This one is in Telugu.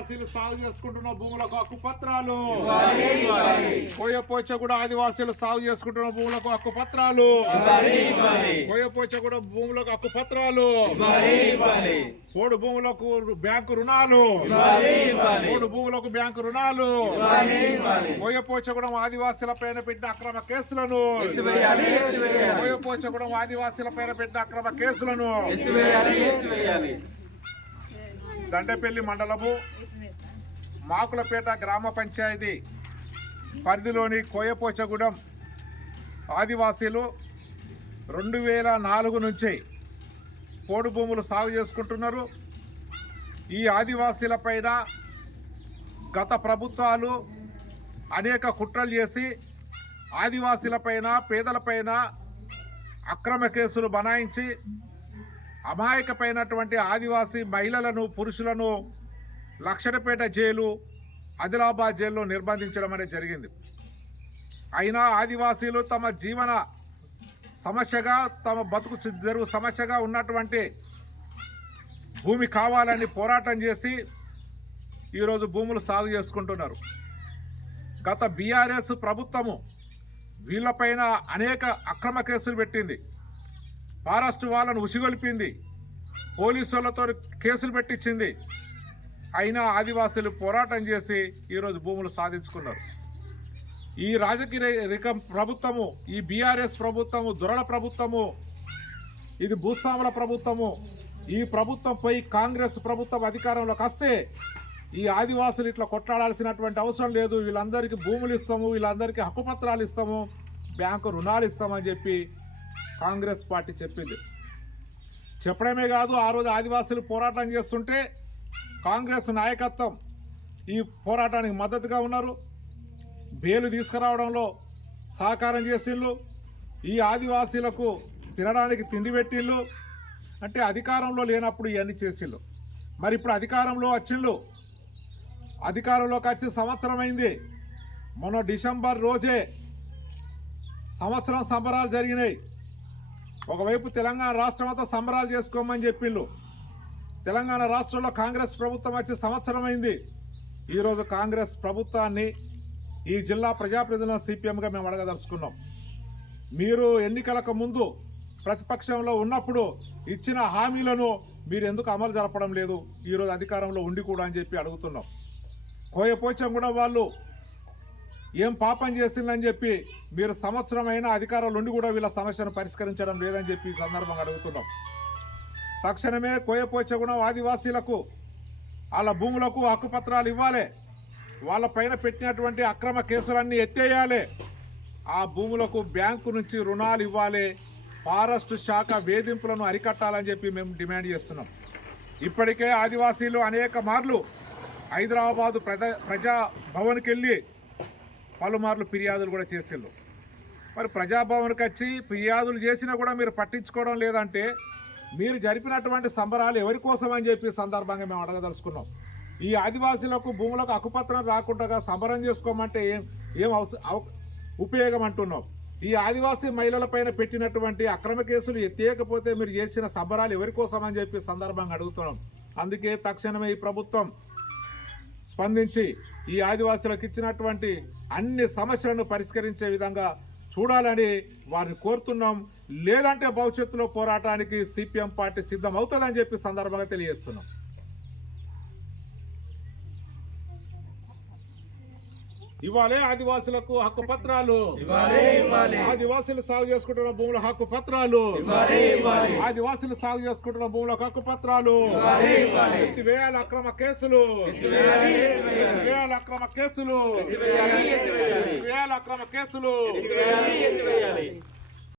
ఆదివాసీలు సాగు చేసుకుంటున్న భూములకు హక్కు పత్రాలు, కోయపోచగూడ ఆదివాసీలు సాగు చేసుకుంటున్న భూములకు హక్కు పత్రాలు, కోయపోచగూడ భూములకు హక్కు పత్రాలు, పోడు భూములకు బ్యాంకు రుణాలు, పోడు భూములకు బ్యాంకు రుణాలు, కోయపోచగూడెం ఆదివాసీల పైన పెట్టిన అక్రమ కేసులను, కోయపోచగూడెం ఆదివాసీల పైన పెట్టిన అక్రమ కేసులను దండపల్లి మండలము మాకులపేట గ్రామ పంచాయతీ పరిధిలోని కోయపోచగూడెం ఆదివాసీలు 2004 నుంచి పోడు భూములు సాగు చేసుకుంటున్నారు. ఈ ఆదివాసీల పైన గత ప్రభుత్వాలు అనేక కుట్రలు చేసి ఆదివాసీలపైన పేదలపైన అక్రమ కేసులు బనాయించి అమాయకమైనటువంటి ఆదివాసీ మహిళలను పురుషులను లక్షణపేట జైలు ఆదిలాబాద్ జైల్లో నిర్బంధించడం అనేది జరిగింది. అయినా ఆదివాసీలు తమ జీవన సమస్యగా తమ బతుకు తెరువు సమస్యగా ఉన్నటువంటి భూమి కావాలని పోరాటం చేసి ఈరోజు భూములు సాగు చేసుకుంటున్నారు. గత బీఆర్ఎస్ ప్రభుత్వము వీళ్ళపైన అనేక అక్రమ కేసులు పెట్టింది, ఫారెస్ట్ వాళ్ళను ఉసిగొల్పింది, పోలీసులతో కేసులు పెట్టించింది. అయినా ఆదివాసీలు పోరాటం చేసి ఈరోజు భూములు సాధించుకున్నారు. ఈ రాజకీయ ప్రభుత్వము, ఈ బీఆర్ఎస్ ప్రభుత్వము దురల ప్రభుత్వము, ఇది భూస్వాముల ప్రభుత్వము. ఈ ప్రభుత్వం పోయి కాంగ్రెస్ ప్రభుత్వం అధికారంలోకి వస్తే ఈ ఆదివాసులు ఇట్లా కొట్లాడాల్సినటువంటి అవసరం లేదు, వీళ్ళందరికీ భూములు ఇస్తాము, వీళ్ళందరికీ హక్కుపత్రాలు ఇస్తాము, బ్యాంకు రుణాలు ఇస్తామని చెప్పి కాంగ్రెస్ పార్టీ చెప్పింది. చెప్పడమే కాదు, ఆ రోజు ఆదివాసులు పోరాటం చేస్తుంటే కాంగ్రెస్ నాయకత్వం ఈ పోరాటానికి మద్దతుగా ఉన్నారు, బేలు తీసుకురావడంలో సహకారం చేసిళ్ళు, ఈ ఆదివాసీలకు తినడానికి తిండి పెట్టిళ్ళు. అంటే అధికారంలో లేనప్పుడు ఇవన్నీ చేసిళ్ళు. మరి ఇప్పుడు అధికారంలో వచ్చిళ్ళు, అధికారంలోకి వచ్చి సంవత్సరం అయింది. మొన్న డిసెంబర్ రోజే సంవత్సరం సంబరాలు జరిగినాయి. ఒకవైపు తెలంగాణ రాష్ట్రం అంతా సంబరాలు చేసుకోమని చెప్పిండ్రు. తెలంగాణ రాష్ట్రంలో కాంగ్రెస్ ప్రభుత్వం వచ్చి సంవత్సరం అయింది. ఈరోజు కాంగ్రెస్ ప్రభుత్వాన్ని ఈ జిల్లా ప్రజాప్రతినిధుల సిపిఎంగా మేము అడగదలుచుకున్నాం. మీరు ఎన్నికలకు ముందు ప్రతిపక్షంలో ఉన్నప్పుడు ఇచ్చిన హామీలను మీరు ఎందుకు అమలు జరపడం లేదు, ఈరోజు అధికారంలో ఉండి కూడా అని చెప్పి అడుగుతున్నాం. కోయపోచగూడెం వాళ్ళు ఏం పాపం చేసిందని చెప్పి మీరు సంవత్సరం అయినా అధికారంలో ఉండి కూడా వీళ్ళ సమస్యను పరిష్కరించడం లేదని చెప్పి ఈ సందర్భంగా అడుగుతున్నాం. తక్షణమే కోయపోచగూడెం ఆదివాసీలకు వాళ్ళ భూములకు హక్కుపత్రాలు ఇవ్వాలి, వాళ్ళ పైన పెట్టినటువంటి అక్రమ కేసులన్నీ ఎత్తేయాలి, ఆ భూములకు బ్యాంకు నుంచి రుణాలు ఇవ్వాలి, ఫారెస్ట్ శాఖ వేధింపులను అరికట్టాలని చెప్పి మేము డిమాండ్ చేస్తున్నాం. ఇప్పటికే ఆదివాసీలు అనేక మార్లు హైదరాబాదు ప్రజాభవన్కి వెళ్ళి పలుమార్లు ఫిర్యాదులు కూడా చేసేళ్ళు. మరి ప్రజాభవన్కి వచ్చి ఫిర్యాదులు చేసినా కూడా మీరు పట్టించుకోవడం లేదంటే మీరు జరిపినటువంటి సంబరాలు ఎవరి కోసం అని చెప్పి సందర్భంగా మేము అడగదలుచుకున్నాం. ఈ ఆదివాసీలకు భూములకు హక్కుపత్రం రాకుండా సంబరం చేసుకోమంటే ఏం ఉపయోగం అంటున్నాం. ఈ ఆదివాసీ మహిళలపైన పెట్టినటువంటి అక్రమ కేసులు ఎత్తేయకపోతే మీరు చేసిన సంబరాలు ఎవరి కోసం అని చెప్పి సందర్భంగా అడుగుతున్నాం. అందుకే తక్షణమే ఈ ప్రభుత్వం స్పందించి ఈ ఆదివాసులకు ఇచ్చినటువంటి అన్ని సమస్యలను పరిష్కరించే విధంగా చూడాలని వారిని కోరుతున్నాం. లేదంటే భవిష్యత్తులో పోరాటానికి సిపిఎం పార్టీ సిద్ధం అవుతుందని చెప్పి సందర్భంగా తెలియజేస్తున్నాం. ఇవ్వాలే ఆదివాసులకు హక్కు పత్రాలు, ఆదివాసులు సాగు చేసుకుంటున్న భూముల హక్కు పత్రాలు, ఆదివాసులు సాగు చేసుకుంటున్న భూములకు హక్కు పత్రాలు, ఎత్తివేయాలి అక్రమ కేసులు, ఎత్తివేయాలి అక్రమ కేసులు, ఎత్తివేయాలి అక్రమ కేసులు.